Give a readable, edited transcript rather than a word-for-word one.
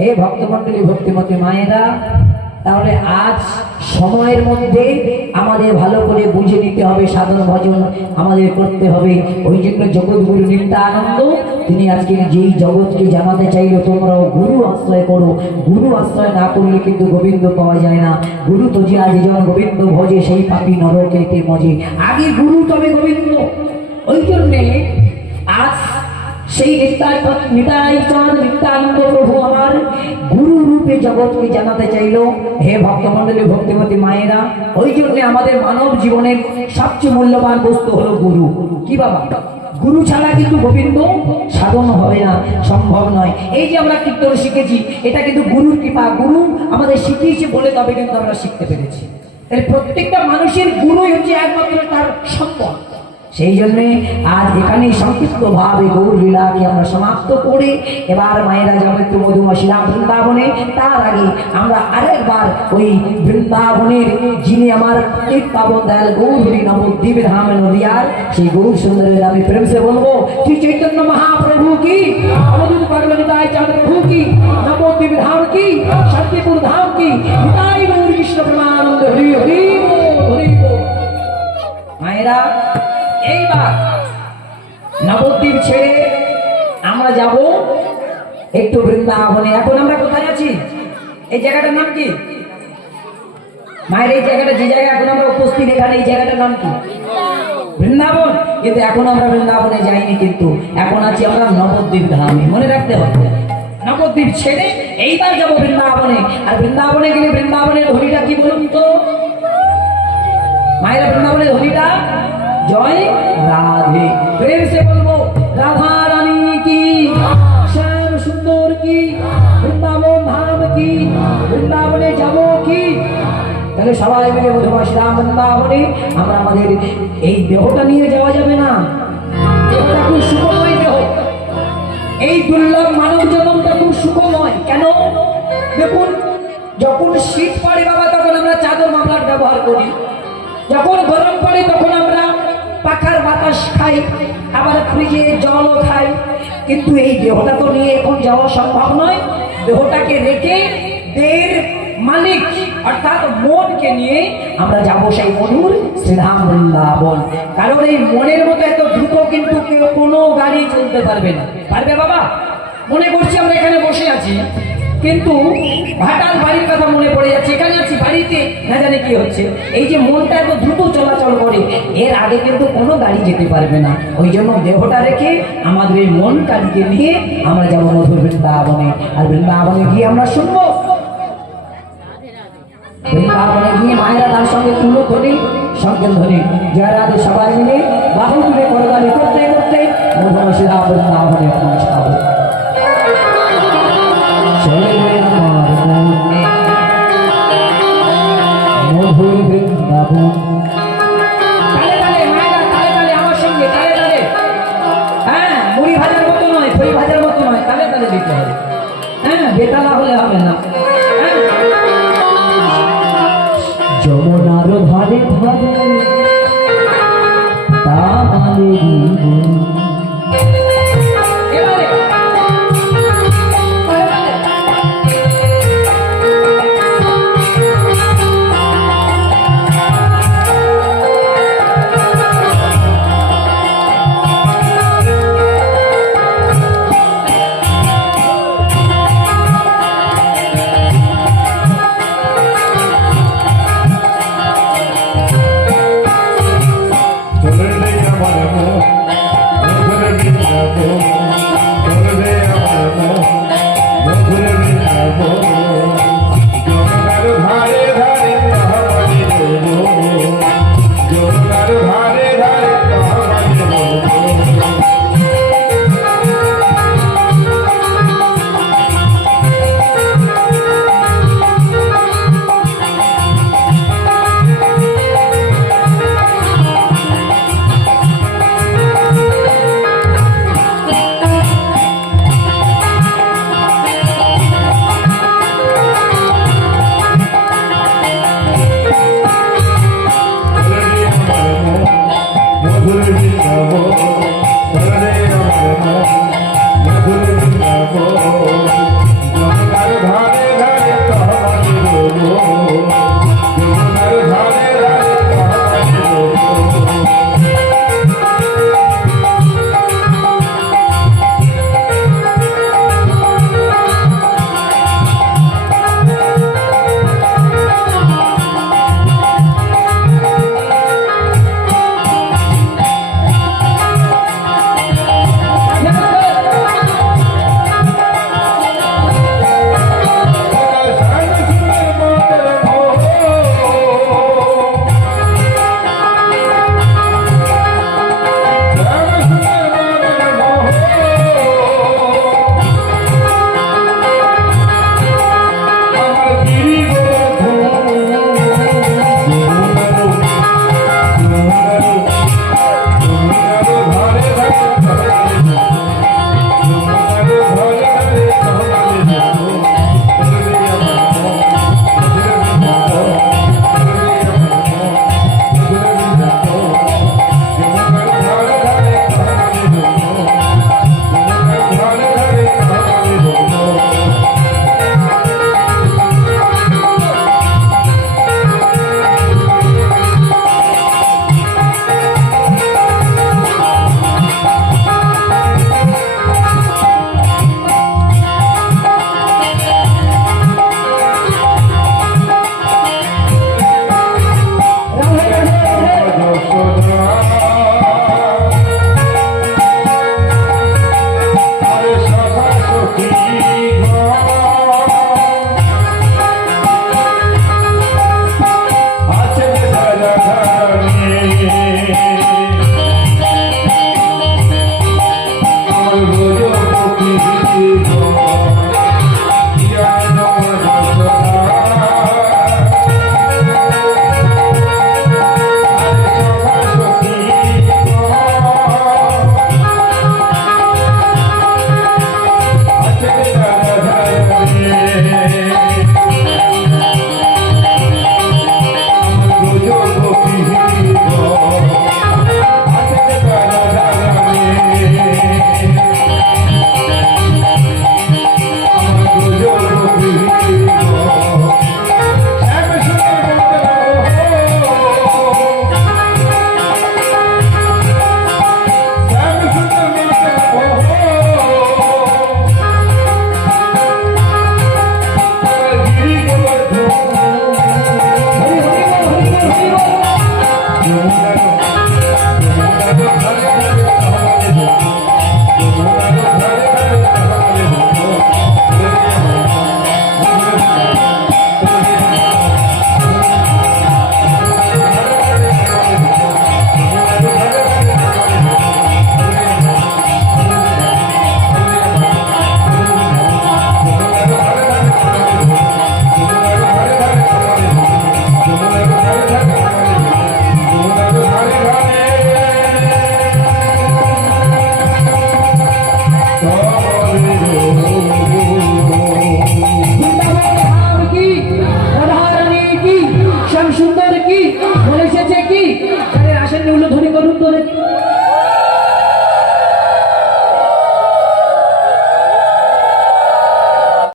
हे भक्तमंडली भक्तिमती माয়েরা তাহলে আজ সময়ের মধ্যে আমাদের ভালো করে বুঝে নিতে হবে সাধন ভজন আমাদের করতে হবে ওই জন্য জগৎগুরু নিত্যানন্দ তিনি আজকে যেই জগৎকে জানাতে চাইলো তোমরাও গুরু আশ্রয় করো গুরু আশ্রয় না করলে কিন্তু গোবিন্দ পাওয়া যায় না গুরু তো যে আজ জন গোবিন্দ ভজে সেই পাপী নরকেতে মজে আগে গুরু তবে গোবিন্দ ওই জন্যে আজ সেই নিতাই চাঁদ নিত্যানন্দ প্রভু আমার গুরু রূপে জগৎকে জানাতে চাইলো হে ভক্তমন্ডলী ভক্তিমতী মায়েরা ওই জন্য আমাদের মানব জীবনের সবচেয়ে মূল্যবান বস্তু হলো গুরু কি বাবা গুরু ছাড়া কিন্তু গোবিন্দ সাধন হবে না সম্ভব নয় এই যে আমরা কীর্তন শিখেছি এটা কিন্তু গুরুর কৃপা গুরু আমাদের শিখিয়েছে বলে তবে কিন্তু আমরা শিখতে পেরেছি তাই প্রত্যেকটা মানুষের গুরুই হচ্ছে একমাত্র তার সম্পদ সেই জন্য আজ এখানেই সংক্ষিপ্ত ভাবে গৌর লীলাকে আমরা সমাপ্ত করে এবার মায়েরা যাবে একটু মধুমাশিলা বৃন্দাবনে তার আগে আমরা আরেকবার ওই বৃন্দাবনের যিনি আমার প্রত্যেক পাবন দয়াল গৌরী নবদ্বীপ ধাম নদিয়ার সেই গৌর সুন্দরের আমি প্রেম সে বলবো শ্রী চৈতন্য মহাপ্রভু কি অবধূত পার্বতীতাই চাঁদ প্রভু কি নবদ্বীপ ধাম কি শান্তিপুর ধাম কি নিতাই গৌর কৃষ্ণ প্রেমানন্দ হরি হরি হরি মায়েরা এইবার নবদ্বীপ ছেড়ে আমরা যাব একটু বৃন্দাবনে এখন আমরা কোথায় আছি এই জায়গাটার নাম কি মায়ের এই জায়গাটা যে জায়গা এখন আমরা উপস্থিত এখানে এই জায়গাটার নাম কি বৃন্দাবন কিন্তু এখন আমরা বৃন্দাবনে যাইনি কিন্তু এখন আছি আমরা নবদ্বীপ ধামে মনে রাখতে হবে নবদ্বীপ ছেড়ে এইবার যাব বৃন্দাবনে আর বৃন্দাবনে গেলে বৃন্দাবনের ধ্বনিটা কি বলুন তো মায়েরা বৃন্দাবনের ধ্বনিটা জয় রাধে প্রেম से बोलबो राधा रानी की श्याम सुंदर की वृंदावन धाम की वृंदावने जाबो की তাহলে সবাই মিলে মধুমাশিলা বৃন্দাবনে আমরা আমাদের এই দেহটা নিয়ে যাওয়া যাবে না দেহটা খুব সুখময় দেহ এই দুর্লভ মানব জন্মটা খুব সুখময় কেন দেখুন যখন শীত পড়ে বাবা তখন আমরা চাদর মাফলার ব্যবহার করি যখন গরম পড়ে তখন আমরা পাখার বাতাস খাই আবার ফ্রিজে জলও খাই কিন্তু এই দেহটা তো নিয়ে এখন যাওয়া সম্ভব নয় দেহটাকে রেখে দেহের মালিক অর্থাৎ মনকে নিয়ে আমরা যাব সেই মধুর শ্রীধাম বৃন্দাবন কারণ এই মনের মতো এত দ্রুত কিন্তু কেউ কোনো গাড়ি চলতে পারবে না পারবে বাবা মনে করছি আমরা এখানে বসে আছি কিন্তু ভাটাল বাড়ির কথা মনে পড়ে যাচ্ছে এখানে আছি বাড়িতে না জানি কি হচ্ছে এই যে মনটা এত দ্রুত চলাচল করে এর আগে কিন্তু কোনো গাড়ি যেতে পারবে না ওই জন্য দেহটা রেখে আমাদের এই মন কাজকে নিয়ে আমরা যাবো মধুর বৃন্দাবনে আর বৃন্দাবনে গিয়ে আমরা শুনবো বৃন্দাবনে গিয়ে মায়েরা তার সঙ্গে তুলো ধরি সংকেত ধরি যারা সবাই মিলে বাহু তুলে করগালি করতে করতে মধুমাশিলা বৃন্দাবনে পৌঁছাবো মধুর বৃন্দাবন তালে তালে মায়েরা তালে তালে আমার সঙ্গে তালে তালে হ্যাঁ মুড়ি ভাজার মতো নয় খই ভাজার মতো নয় তালে তালে দিতে হবে হ্যাঁ বেতালা হলে হবে না যমুনার ধারে ধারে তালে